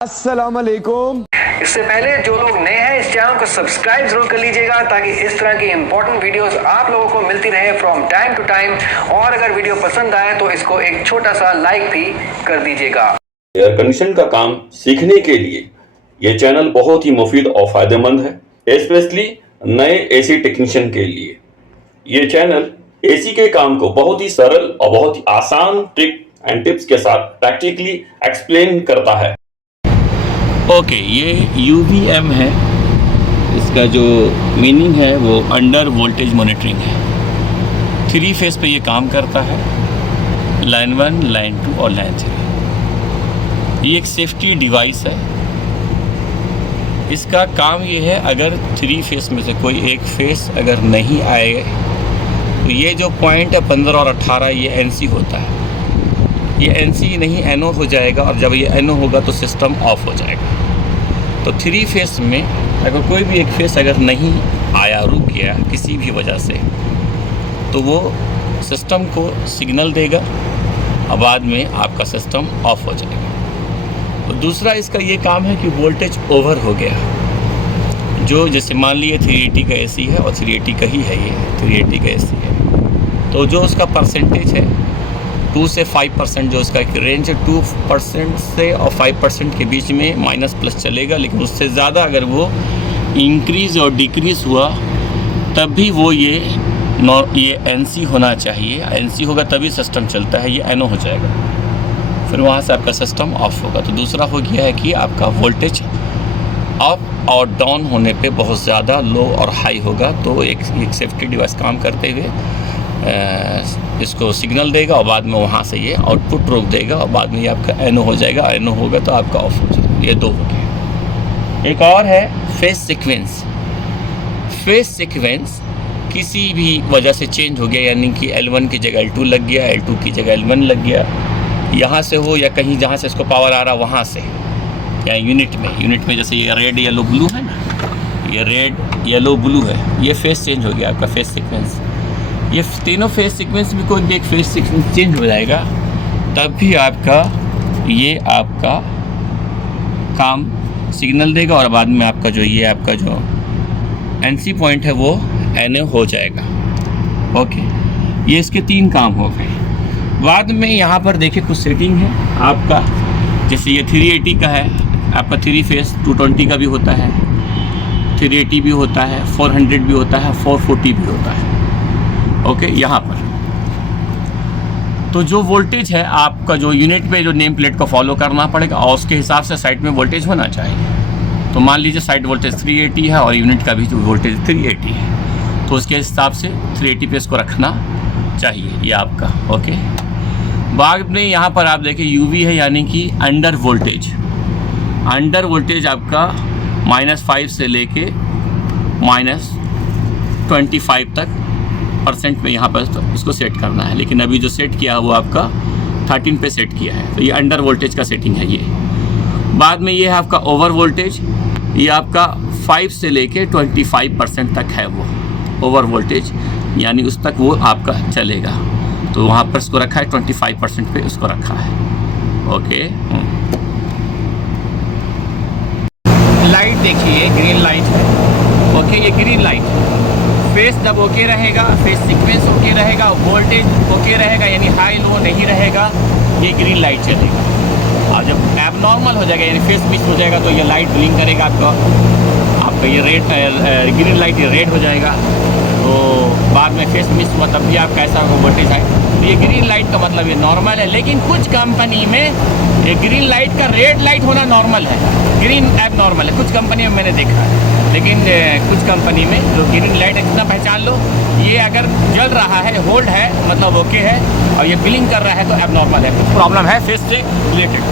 अस्सलाम वालेकुम। इससे पहले जो लोग नए हैं इस चैनल को सब्सक्राइब जरूर कर लीजिएगा ताकि इस तरह की इंपॉर्टेंट वीडियोस आप लोगों को मिलती रहे फ्रॉम टाइम टू टाइम। और अगर वीडियो पसंद आए तो इसको एक छोटा सा लाइक भी कर दीजिएगा। एयर कंडीशन का काम सीखने के लिए ये चैनल बहुत ही मुफीद और फायदेमंद है, स्पेशली नए एसी टेक्नीशियन के लिए। ये चैनल एसी के काम को बहुत ही सरल और बहुत ही आसान ट्रिक एंड टिप्स के साथ प्रैक्टिकली एक्सप्लेन करता है। ओके, ये UVM है। इसका जो मीनिंग है वो अंडर वोल्टेज मॉनिटरिंग है। 3 फेस पे ये काम करता है, लाइन 1, लाइन 2 और लाइन 3। ये एक सेफ्टी डिवाइस है। इसका काम ये है, अगर 3 फेस में से कोई एक फेस अगर नहीं आए तो ये जो पॉइंट है 15 और 18 ये NC होता है। ये NC नहीं NO हो जाएगा, और जब ये NO होगा तो सिस्टम ऑफ हो जाएगा। तो 3 फेस में अगर कोई भी एक फेस अगर नहीं आया, रुक गया किसी भी वजह से, तो वो सिस्टम को सिग्नल देगा और बाद में आपका सिस्टम ऑफ हो जाएगा। तो दूसरा इसका ये काम है कि वोल्टेज ओवर हो गया, जो जैसे मान लिए 380 का AC है और 380 का ही है, ये 380 का AC है, तो जो उसका परसेंटेज है 2 से 5%, जो उसका एक रेंज है 2% से और 5% के बीच में माइनस प्लस चलेगा। लेकिन उससे ज़्यादा अगर वो इंक्रीज़ और डिक्रीज़ हुआ तब भी वो ये NC होना चाहिए। NC होगा तभी सिस्टम चलता है, ये NO हो जाएगा, फिर वहाँ से आपका सिस्टम ऑफ होगा। तो दूसरा हो गया है कि आपका वोल्टेज अप और डाउन होने पे बहुत ज़्यादा लो और हाई होगा, तो एक सेफ्टी डिवाइस काम करते हुए इसको सिग्नल देगा और बाद में वहाँ से ये आउटपुट रोक देगा और बाद में ये आपका NO हो जाएगा। NO होगा तो आपका ऑफ हो जाएगा। ये 2 हो गए। एक और है फेस सीक्वेंस। फेस सीक्वेंस किसी भी वजह से चेंज हो गया, यानी कि L1 की जगह L2 लग गया, L2 की जगह L1 लग गया, यहाँ से हो या कहीं जहाँ से इसको पावर आ रहा वहाँ से, या यूनिट में जैसे ये रेड येलो ब्लू है ना, ये रेड येलो ब्लू है, ये फेस चेंज हो गया आपका फेस सीक्वेंस। ये तीनों फेस सीक्वेंस में कोई भी एक फेस सीक्वेंस चेंज हो जाएगा तब भी आपका काम सिग्नल देगा और बाद में आपका जो NC पॉइंट है वो NO हो जाएगा। ओके, ये इसके 3 काम हो गए। बाद में यहाँ पर देखिए कुछ सेटिंग है आपका, जैसे ये 380 का है आपका 3 फेस, 220 का भी होता है, 380 भी होता है, 400 भी होता है, 440 भी होता है। ओके, यहाँ पर तो जो वोल्टेज है आपका, जो यूनिट पे जो नेम प्लेट को फॉलो करना पड़ेगा और उसके हिसाब से साइड में वोल्टेज होना चाहिए। तो मान लीजिए साइड वोल्टेज 380 है और यूनिट का भी जो वोल्टेज 380 है, तो उसके हिसाब से 380 पे इसको रखना चाहिए ये आपका। ओके, बाद में यहाँ पर आप देखिए UV है, यानी कि अंडर वोल्टेज आपका -5 से लेके -25 तक % में यहाँ पर इसको सेट करना है। लेकिन अभी जो सेट किया है वो आपका 13 पे सेट किया है, तो ये अंडर वोल्टेज का सेटिंग है ये। बाद में ये है आपका ओवर वोल्टेज, ये आपका 5 से लेके 25% तक है वो ओवर वोल्टेज, यानी उस तक वो आपका चलेगा। तो वहाँ पर इसको रखा है 25% पे इसको रखा है। ओके, लाइट देखिए ग्रीन लाइट है। ओके, ये ग्रीन लाइट फेस जब ओके रहेगा, फेस सीक्वेंस ओके रहेगा, वोल्टेज ओके रहेगा, यानी हाई लो नहीं रहेगा, ये ग्रीन लाइट चलेगा। और जब एबनॉर्मल हो जाएगा, यानी फेस मिस हो जाएगा, तो ये लाइट ब्लिंक करेगा आपका ये रेड ग्रीन लाइट ये रेड हो जाएगा। तो बाद में फेस मिस हुआ तब भी आपका ऐसा वोल्टेज आए। तो ये ग्रीन लाइट का मतलब ये नॉर्मल है। लेकिन कुछ कंपनी में ये ग्रीन लाइट का रेड लाइट होना नॉर्मल है, ग्रीन एब नॉर्मल है। कुछ कंपनी में मैंने देखा है, लेकिन कुछ कंपनी में जो ग्रीन लाइट है, कितना पहचान लो, ये अगर जल रहा है, होल्ड है, मतलब ओके है, और ये ब्लिंक कर रहा है तो एब नॉर्मल है, कुछ प्रॉब्लम है फेस से रिलेटेड।